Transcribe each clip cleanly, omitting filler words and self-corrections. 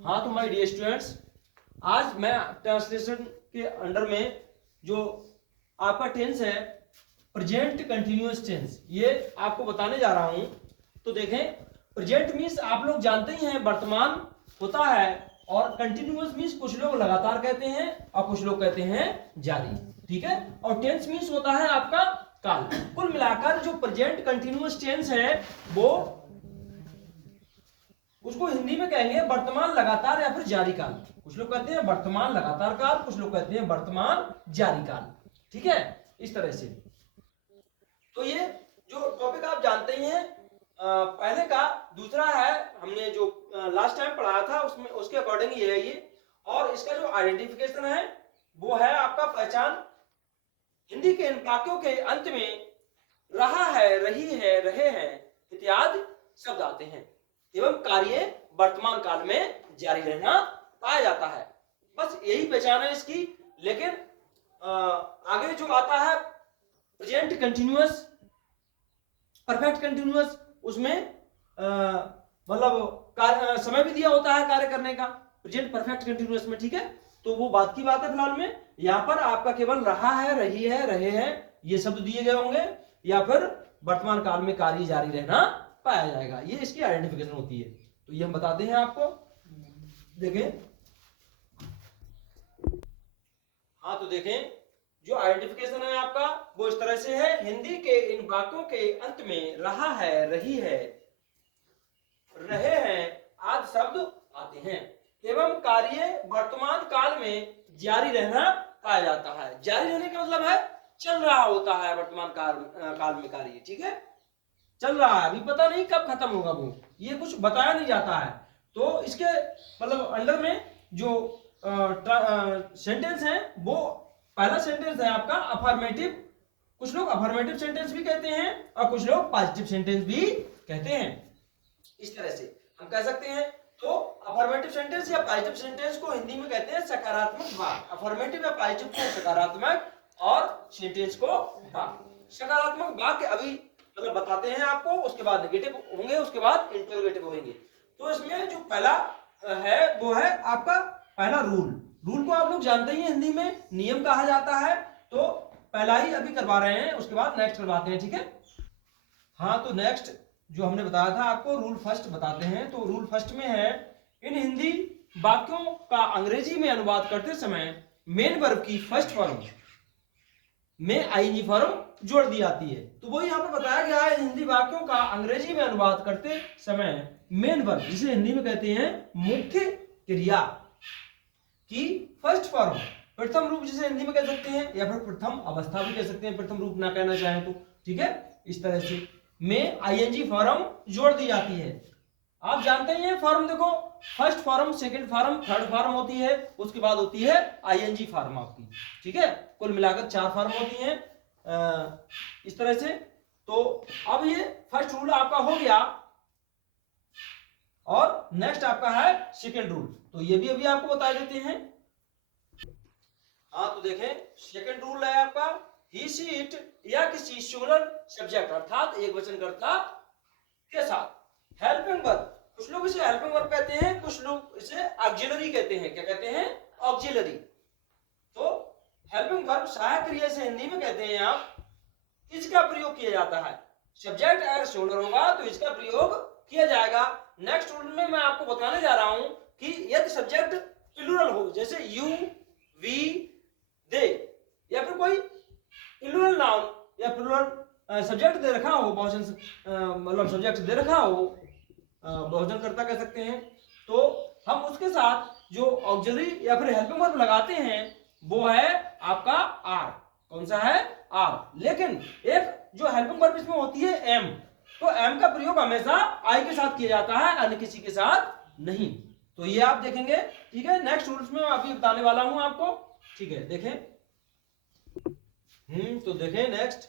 हाँ तो my dear students, आज मैं ट्रांसलेशन के अंडर में जो आपका टेंस है प्रेजेंट कंटिन्यूअस टेंस, ये आपको बताने जा रहा हूं। तो देखें, प्रेजेंट मीन्स आप लोग जानते ही हैं वर्तमान होता है, और कंटिन्यूअस मीन्स कुछ लोग लगातार कहते हैं और कुछ लोग कहते हैं जारी। ठीक है, और टेंस मीन्स होता है आपका काल। कुल मिलाकर जो प्रेजेंट कंटिन्यूअस टेंस है वो उसको हिंदी में कहेंगे वर्तमान लगातार या फिर जारी काल। कुछ लोग कहते हैं वर्तमान लगातार काल, कुछ लोग कहते हैं वर्तमान जारी काल। ठीक है, इस तरह से। तो ये जो टॉपिक आप जानते ही हैं, पहले का दूसरा है, हमने जो लास्ट टाइम पढ़ाया था उसमें उसके अकॉर्डिंग ये है ये। और इसका जो आइडेंटिफिकेशन है वो है आपका पहचान। हिंदी के इन वाक्यों के अंत में रहा है, रही है, रहे हैं इत्यादि शब्द आते हैं एवं कार्य वर्तमान काल में जारी रहना पाया जाता है। बस यही पहचान है इसकी। लेकिन आगे जो आता है प्रेजेंट कंटिन्यूअस, परफेक्ट कंटिन्यूअस, उसमें मतलब समय भी दिया होता है कार्य करने का प्रेजेंट परफेक्ट कंटिन्यूअस में। ठीक है, तो वो बात की बात है। फिलहाल में यहाँ पर आपका केवल रहा है, रही है, रहे हैं ये शब्द दिए गए होंगे, या फिर वर्तमान काल में कार्य जारी रहना पाया जाएगा। ये इसकी आइडेंटिफिकेशन होती है। तो ये हम बताते हैं आपको। देखें, हाँ तो देखें, जो आइडेंटिफिकेशन है आपका वो इस तरह से है। हिंदी के इन वाक्यों के अंत में रहा है, रही है, रहे हैं आदि शब्द आते हैं एवं कार्य वर्तमान काल में जारी रहना पाया जाता है। जारी रहने का मतलब है चल रहा होता है वर्तमान काल में कार्य। ठीक है, चल रहा है, अभी पता नहीं कब खत्म होगा वो, ये कुछ बताया नहीं जाता है। तो इसके मतलब अंडर में जो सेंटेंस है वो पहला सेंटेंस है आपका अफर्मेटिव। कुछ लोग अफर्मेटिव सेंटेंस भी कहते हैं और कुछ लोग पॉजिटिव सेंटेंस भी कहते हैं। इस तरह से हम कह सकते हैं। तो अफर्मेटिव सेंटेंस या पॉजिटिव सेंटेंस को हिंदी में कहते हैं सकारात्मक वाक्य। अफर्मेटिव या पॉजिटिव को सकारात्मक और सेंटेंस को वाक्य। सकारात्मक वाक्य अभी मतलब बताते हैं आपको, उसके बाद नेगेटिव होंगे, उसके बाद इंटरोगेटिव होंगे। तो इसमें जो पहला है वो है आपका पहला रूल। रूल को आप लोग जानते ही हैं, हिंदी में नियम कहा जाता है। तो पहला ही अभी करवा रहे हैं, उसके बाद नेक्स्ट करवाते हैं। ठीक है, हाँ तो नेक्स्ट जो हमने बताया था आपको रूल फर्स्ट बताते हैं। तो रूल फर्स्ट में है, इन हिंदी वाक्यों का अंग्रेजी में अनुवाद करते समय मेन वर्ब की फर्स्ट फॉर्म में आईएनजी फॉर्म जोड़ दी जाती है। तो वो यहाँ पर बताया गया है, हिंदी वाक्यों का अंग्रेजी में अनुवाद करते समय मेन वर्ब, जिसे हिंदी में कहते हैं मुख्य क्रिया की फर्स्ट फॉर्म, प्रथम रूप जिसे हिंदी में कह सकते हैं, या फिर प्रथम अवस्था भी कह सकते हैं, प्रथम रूप ना कहना चाहें तो। ठीक है, इस तरह से में आईएनजी फॉर्म जोड़ दी जाती है। आप जानते ही हैं फॉर्म, देखो first form, second form, third form होती है, उसके बाद होती है आईएनजी फॉर्म आपकी। ठीक है, कुल मिलाकर 4 फॉर्म होती हैं इस तरह से। तो अब ये फर्स्ट रूल आपका हो गया और नेक्स्ट आपका है सेकंड रूल। तो ये भी अभी आपको बता देते हैं। हाँ तो देखें, सेकंड रूल है आपका ही सी इट या किसी सिंगुलर सब्जेक्ट अर्थात एक वचनकर्ता के साथ हेल्पिंग वर्ब। कुछ लोग इसे हेल्पिंग वर्ब कहते हैं, कुछ लोग इसे ऑक्सिलरी कहते हैं। क्या कहते हैं? ऑक्सिलरी। तो हेल्पिंग वर्ब सहायक क्रिया से हिंदी में कहते हैं आप इसका प्रयोग किया जाता है। सब्जेक्ट अगर सिंगुलर होगा तो इसका प्रयोग किया जाएगा। नेक्स्ट रूल में मैं आपको बताने जा रहा हूं कि यदि सब्जेक्ट प्लूरल हो, जैसे यू, वी, दे, या फिर कोई प्लूरल नाउन या प्लूरल सब्जेक्ट दे रखा हो, बहुवचन मतलब सब्जेक्ट दे रखा हो, बहुवचनकर्ता कह सकते हैं, तो हम उसके साथ जो ऑक्सिलरी या फिर हेल्पिंग वर्ब लगाते हैं वो है आपका आर। कौन सा है? आर। लेकिन एक जो हेल्पिंग वर्ब इसमें होती है एम, तो एम का प्रयोग हमेशा आई के साथ किया जाता है, अन्य किसी के साथ नहीं। तो ये आप देखेंगे। ठीक है, नेक्स्ट रूल्स में मैं अभी बताने वाला हूं आपको। ठीक है, देखें। तो देखें नेक्स्ट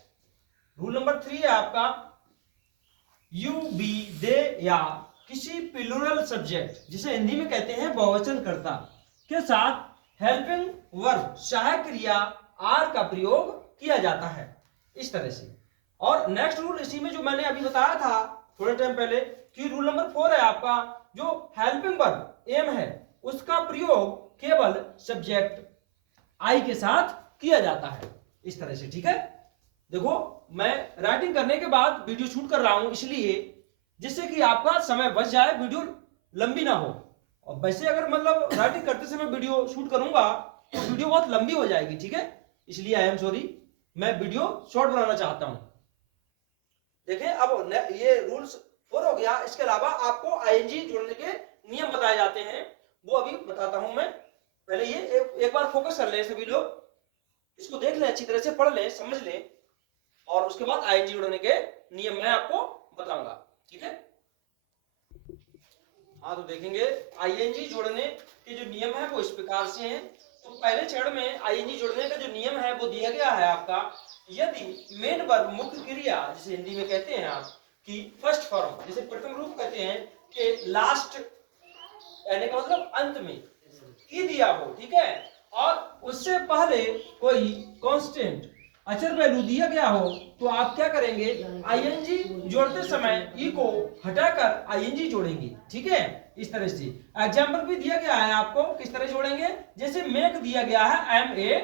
रूल नंबर 3 है आपका यू, बी, दे या किसी प्लूरल सब्जेक्ट, जिसे हिंदी में कहते हैं बहुवचनकर्ता, के साथ हेल्पिंग वर्ब सहायक क्रिया आर का प्रयोग किया जाता है, इस तरह से। और नेक्स्ट रूल इसी में जो मैंने अभी बताया था थोड़े टाइम पहले कि रूल नंबर 4 है आपका जो हेल्पिंग वर्ब एम है उसका प्रयोग केवल सब्जेक्ट आई के साथ किया जाता है, इस तरह से। ठीक है, देखो मैं राइटिंग करने के बाद वीडियो शूट कर रहा हूं इसलिए, जिससे कि आपका समय बच जाए, वीडियो लंबी ना हो। और वैसे अगर मतलब राइटिंग करते समय वीडियो शूट करूंगा तो वीडियो बहुत लंबी हो जाएगी। ठीक है, इसलिए आई एम सॉरी, मैं वीडियो शॉर्ट बनाना चाहता हूं। देखें, अब ये रूल्स 4 हो गया। इसके अलावा आपको आईएनजी जोड़ने के नियम बताए जाते हैं, वो अभी बताता हूं मैं। पहले ये एक बार फोकस कर ले सभी लोग, इसको देख लें, अच्छी तरह से पढ़ लें, समझ लें, और उसके बाद आईएनजी जोड़ने के नियम मैं आपको बताऊंगा। ठीक है, हाँ तो देखेंगे आईएनजी जोड़ने के जो नियम है वो इस प्रकार से हैं। तो पहले चरण में आईएनजी जोड़ने का जो नियम है वो दिया गया है आपका, यदि मेन वर्ब मुख्य क्रिया, जिसे हिंदी में कहते हैं आप कि फर्स्ट फॉर्म, जिसे प्रथम रूप कहते हैं, के लास्ट यानी का मतलब अंत में ई दिया हो, ठीक है, और उससे पहले कोई कांस्टेंट अचर वैल्यू दिया गया हो, तो आप क्या करेंगे, आईएनजी जोड़ते समय ई को हटाकर आईएनजी जोड़ेंगे। ठीक है, इस तरह से एग्जाम्पल भी दिया गया है आपको, किस तरह जोड़ेंगे। जैसे मेक दिया गया है एम ए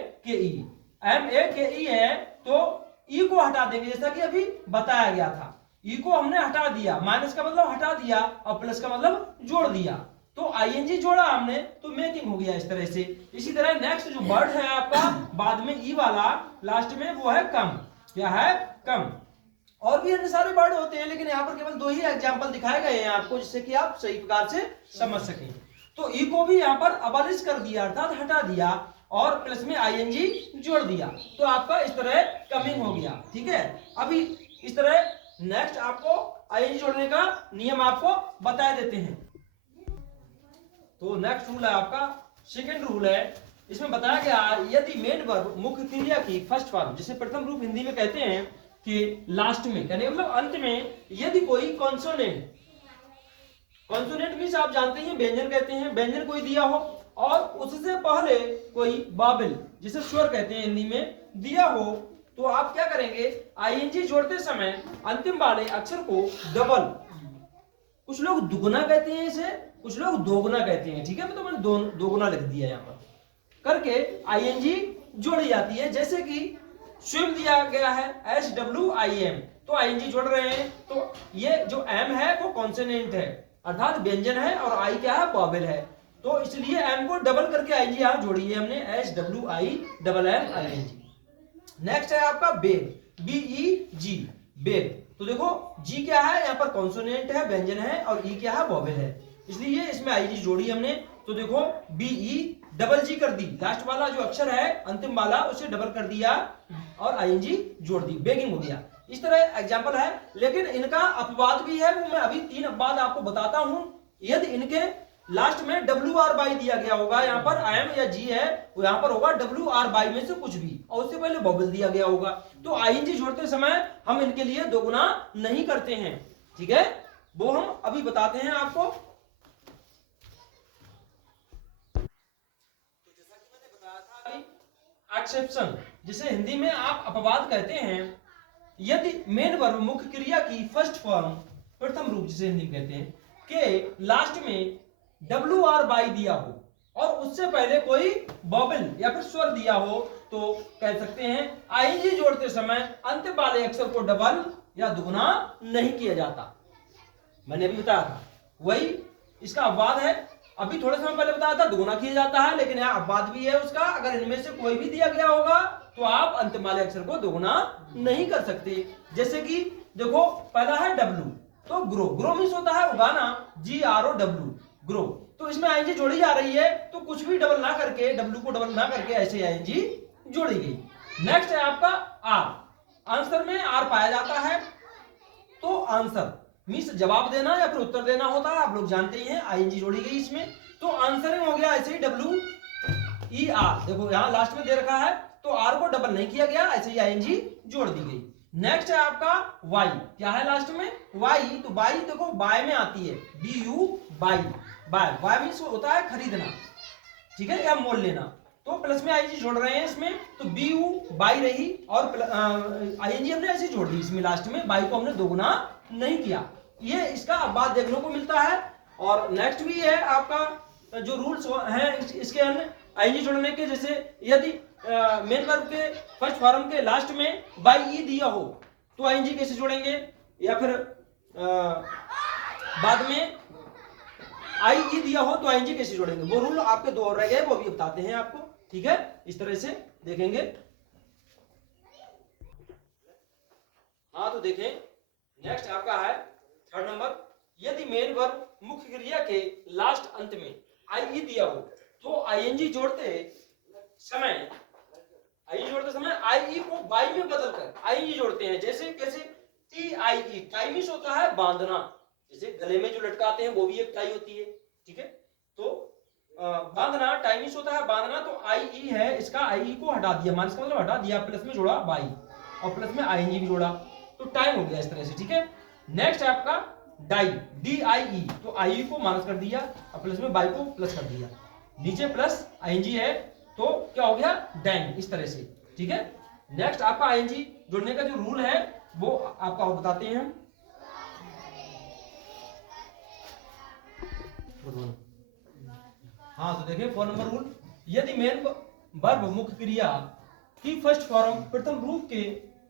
के ई है, तो ई को हटा देंगे, जैसा कि अभी बताया गया था। ई को हमने हटा दिया, माइनस का मतलब हटा दिया और प्लस का मतलब जोड़ दिया, तो आईएनजी जोड़ा हमने तो मेकिंग हो गया, इस तरह से। इसी तरह नेक्स्ट जो वर्ड है आपका बाद में ई वाला लास्ट में, वो है कम। क्या है, कम। और भी अन्य सारे वर्ड होते हैं, लेकिन यहाँ पर केवल 2 ही एग्जांपल दिखाए गए हैं आपको, जिससे कि आप सही प्रकार से समझ सकें। तो ई को भी यहाँ पर अबालिश कर दिया, अर्थात हटा दिया, और प्लस में आईएनजी जोड़ दिया, तो आपका इस तरह कमिंग हो गया। ठीक है, अभी इस तरह नेक्स्ट आपको आईएनजी जोड़ने का नियम आपको बता देते हैं। तो नेक्स्ट रूल है आपका, सेकंड रूल है, इसमें बताया गया यदि मेन वर्ब मुख्य क्रिया की फर्स्ट फॉर्म, जिसे प्रथम रूप हिंदी में कहते हैं, कि लास्ट में यानी मतलब अंत में यदि कोई कॉन्सोनेंट, कॉन्सोनेंट मींस आप जानते हैं व्यंजन कहते हैं, व्यंजन कोई दिया हो, और उससे पहले कोई बाबिल, जिसे स्वर कहते हैं हिंदी में, दिया हो, तो आप क्या करेंगे, आईएनजी जोड़ते समय अंतिम वाले अक्षर को डबल, कुछ लोग दुगना कहते हैं इसे, कुछ लोग दोगुना कहते हैं। ठीक है, तो मैंने दोगुना लिख दिया यहाँ पर, करके आईएनजी जोड़ी जाती है। जैसे कि स्विम दिया गया है SWIM, तो आईएनजी जोड़ रहे हैं, तो ये जो एम है वो कॉन्सोनेंट है, अर्थात व्यंजन है, और आई क्या है, वॉवेल है, तो इसलिए एम को डबल करके आईएनजी यहाँ जोड़ी है हमने, SWIMMING। नेक्स्ट है आपका बेग, BEG, बेग। तो देखो जी क्या है, यहाँ पर कॉन्सोनेंट है, व्यंजन है, और ई क्या है, वॉवेल है, इसलिए इसमें आईजी जोड़ी हमने। तो देखो BE डबल जी कर दी, लास्ट वाला जो अक्षर है अंतिम वाला उसे डबल कर दिया और आईएनजी जोड़ दी, बेगिंग हो गया। इस तरह एग्जांपल है, लेकिन इनका अपवाद भी है, वो मैं अभी 3 अपवाद आपको बताता हूं। यदि इनके लास्ट में WR दिया गया होगा, यहाँ पर IM या G है, वो यहाँ पर होगा WR में से कुछ भी, और उससे पहले बबल दिया गया होगा, तो आईएनजी जोड़ते समय हम इनके लिए दोगुना नहीं करते हैं। ठीक है, वो हम अभी बताते हैं आपको। तो जैसा कि मैंने बताया था अभी, एक्सेप्शन, जिसे हिंदी में आप अपवाद कहते हैं, यदि मेन वर्ब मुख्य क्रिया की फर्स्ट फॉर्म, प्रथम रूप जिसे हिंदी में कहते हैं, के लास्ट में WR दिया हो, और उससे पहले कोई बॉबल या फिर स्वर दिया हो, तो कह सकते हैं आईएनजी जोड़ते समय अंतिम वाले अक्षर को डबल या दुगुना नहीं किया जाता। मैंने अभी बताया था, वही इसका अपवाद है। अभी थोड़े समय पहले बताया था दुगुना किया जाता है, लेकिन यहाँ अपवाद भी है उसका, अगर इनमें से कोई भी दिया गया होगा तो आप अंतिम वाले अक्षर को दुगुना नहीं कर सकते। जैसे कि देखो पहला है W, तो ग्रो, ग्रो मीन्स होता है उगाना, GROW, ग्रो, तो इसमें आईएनजी जोड़ी जा रही है, तो कुछ भी डबल ना करके, W को डबल ना करके ऐसे आईएनजी जोड़ी गई। नेक्स्ट है आपका R, आंसर में R पाया जाता है, तो आंसर मीन्स जवाब देना या फिर उत्तर देना होता है, आप लोग जानते ही हैं, आईएनजी जोड़ी गई इसमें, तो आंसरिंग हो गया ऐसे ही WER, देखो यहाँ लास्ट में दे रखा है, तो R को डबल नहीं किया गया, ऐसे ही आईएनजी जोड़ दी गई। नेक्स्ट है आपका Y, क्या है लास्ट में, Y, तो Y देखो बाय में आती है, BU बाय, बाय मीन्स होता है खरीदना, ठीक है, या मोल लेना, तो प्लस में आईएनजी जोड़ रहे हैं इसमें, तो BU बाय रही, और आईएनजी हमने ऐसे जोड़ दी इसमें लास्ट में, बाय को हमने दोगुना नहीं किया। ये इसका अपवाद देखने को मिलता है। और नेक्स्ट भी है आपका जो रूल्स हैं इसके अन्य आईएनजी जोड़ने के, जैसे यदि मेन वर्ब के फर्स्ट फॉर्म के लास्ट में बाई ई दिया हो तो आईएनजी कैसे जोड़ेंगे, या फिर बाद में आई ई दिया हो तो आईएनजी कैसे जोड़ेंगे, वो रूल आपके दो और रह गए, वो भी बताते हैं आपको। ठीक है, इस तरह से देखेंगे। हाँ तो देखें, नेक्स्ट आपका है थर्ड नंबर, यदि मेन वर्ब मुख्य क्रिया के लास्ट अंत में आई ई दिया हो तो आईएनजी जोड़ते समय आई ई को बाई में बदलकर आईएनजी जोड़ते हैं। जैसे कैसे, T I E, tie means होता है बांधना, जैसे गले में जो लटकाते हैं वो भी एक टाई होती है। ठीक है, तो बांधना टाई मीन्स होता है बांधना, तो आई ई है, इसका आई ई को हटा दिया, मान इसका मतलब हटा दिया, प्लस में जोड़ा बाई और प्लस में आईएनजी भी जोड़ा, तो टाइम हो गया इस तरह से। ठीक है, नेक्स्ट है आपका डाई, डी आई ई, तो आई को माइनस कर दिया और प्लस में बाई को प्लस कर दिया, नीचे प्लस आईएनजी है तो क्या हो गया डाइन, इस तरह से। ठीक है, नेक्स्ट आपका आईएनजी जोड़ने का जो रूल है वो आपका और बताते हैं हम। हाँ तो देखिए 4 नंबर रूल, यदि मेन वर्ब मुख्य क्रिया की फर्स्ट फॉर्म प्रथम रूप के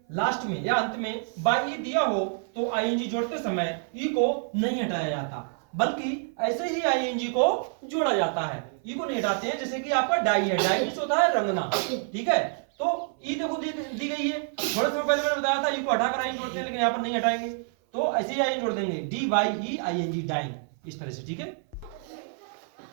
लास्ट में या अंत में बाई ई दिया हो तो आईएनजी जोड़ते समय ई को नहीं हटाया जाता, बल्कि ऐसे ही आईएनजी को जोड़ा जाता है, ई को नहीं हटाते हैं। जैसे कि आपका डाई है, डाई मीन्स होता है रंगना। ठीक है, तो ई देखो दी गई है, थोड़े समय पहले मैंने बताया था ई को हटाकर आईएनजी जोड़ते हैं, लेकिन यहाँ पर नहीं हटाएंगे, तो ऐसे ही आईएनजी जोड़ देंगे, डी वाई ई आईएनजी, डाइन, इस तरह से। ठीक है,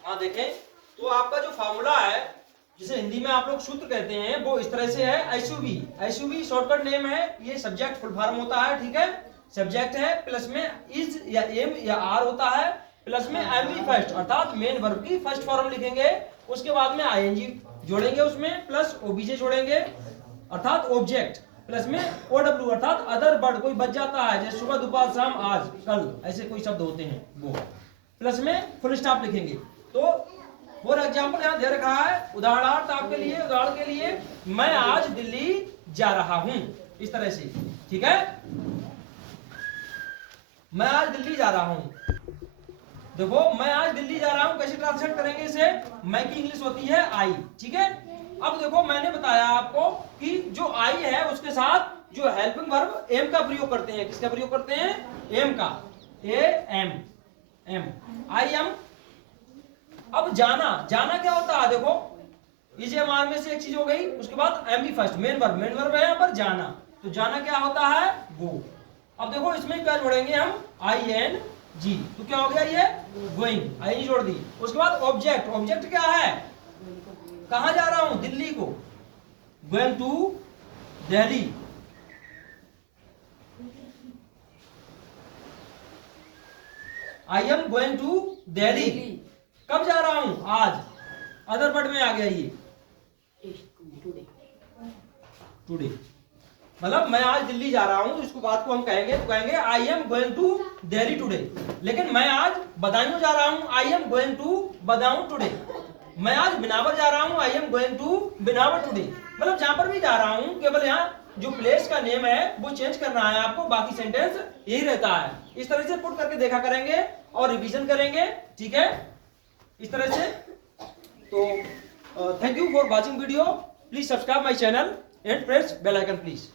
हाँ देखें, तो आपका जो फॉर्मूला है जिसे हिंदी में आप लोग सूत्र कहते हैं वो इस तरह से है, एसयूवी, एसयूवी शॉर्टकट नेम है, ये सब्जेक्ट फुल फॉर्म होता है। ठीक है, सब्जेक्ट है, प्लस में इज या एम या आर होता है, प्लस में एमवी फर्स्ट, अर्थात मेन वर्ब की फर्स्ट फॉर्म लिखेंगे, उसके बाद में आईएनजी जोड़ेंगे, उसमें प्लस ओबीजे जोड़ेंगे अर्थात ऑब्जेक्ट, प्लस में ओडब्ल्यू अर्थात अदर वर्ड, कोई बच जाता है जैसे सुबह दोपहर शाम आज कल, ऐसे कोई शब्द होते हैं वो, प्लस में फुल स्टॉप लिखेंगे। तो फॉर एग्जाम्पल यहाँ दे रखा है, उदाहरणार्थ आपके लिए, उदाहरण के लिए, मैं आज दिल्ली जा रहा हूं, इस तरह से। ठीक है, मैं आज दिल्ली जा रहा हूं, देखो मैं आज दिल्ली जा रहा हूं, कैसे ट्रांसलेट करेंगे इसे, मैं की इंग्लिश होती है आई। ठीक है, अब देखो मैंने बताया आपको कि जो आई है उसके साथ जो हेल्पिंग वर्ब एम का प्रयोग करते हैं, किसका प्रयोग करते हैं, एम का, A M, am, I am. अब जाना, जाना क्या होता है, देखो इसे आर में से एक चीज हो गई, उसके बाद am be first, main verb है यहाँ पर जाना, तो जाना क्या होता है, गो। अब देखो इसमें क्या जोड़ेंगे हम, आई एन जी, तो क्या हो गया ये गोइंग, आई जोड़ दी। उसके बाद ऑब्जेक्ट, ऑब्जेक्ट क्या है, कहां जा रहा हूं, दिल्ली को, going to Delhi, I am going to Delhi, कब जा रहा हूं, आज, अदर वर्ड में आ गया ये टुडे, मतलब मैं आज दिल्ली जा रहा हूं, इसको बात को हम कहेंगे तो कहेंगे I am going to Delhi today. लेकिन मैं आज बदायूं जा रहा हूं, I am going to Badaun today. मैं आज बिनावर जा रहा हूं, I am going to Binawar today. मतलब जहां पर भी जा रहा हूं, केवल यहाँ जो प्लेस का नेम है वो चेंज करना है आपको, बाकी सेंटेंस यही रहता है। इस तरह से पुट करके देखा करेंगे और रिवीजन करेंगे। ठीक है, इस तरह से। तो thank you for watching video, please subscribe my channel and press bell icon please.